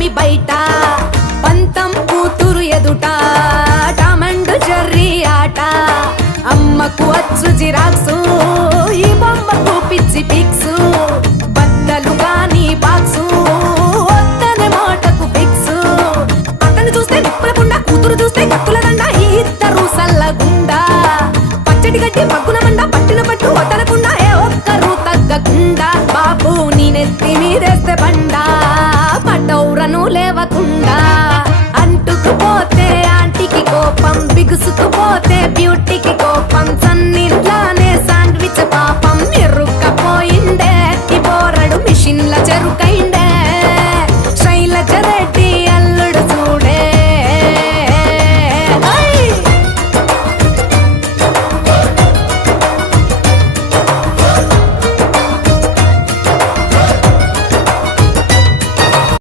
స్వామి బయట పంతం కూతురు ఎదుట టామ్ అండ్ జెర్రీ ఆట అమ్మకు అచ్చు జిరాక్సు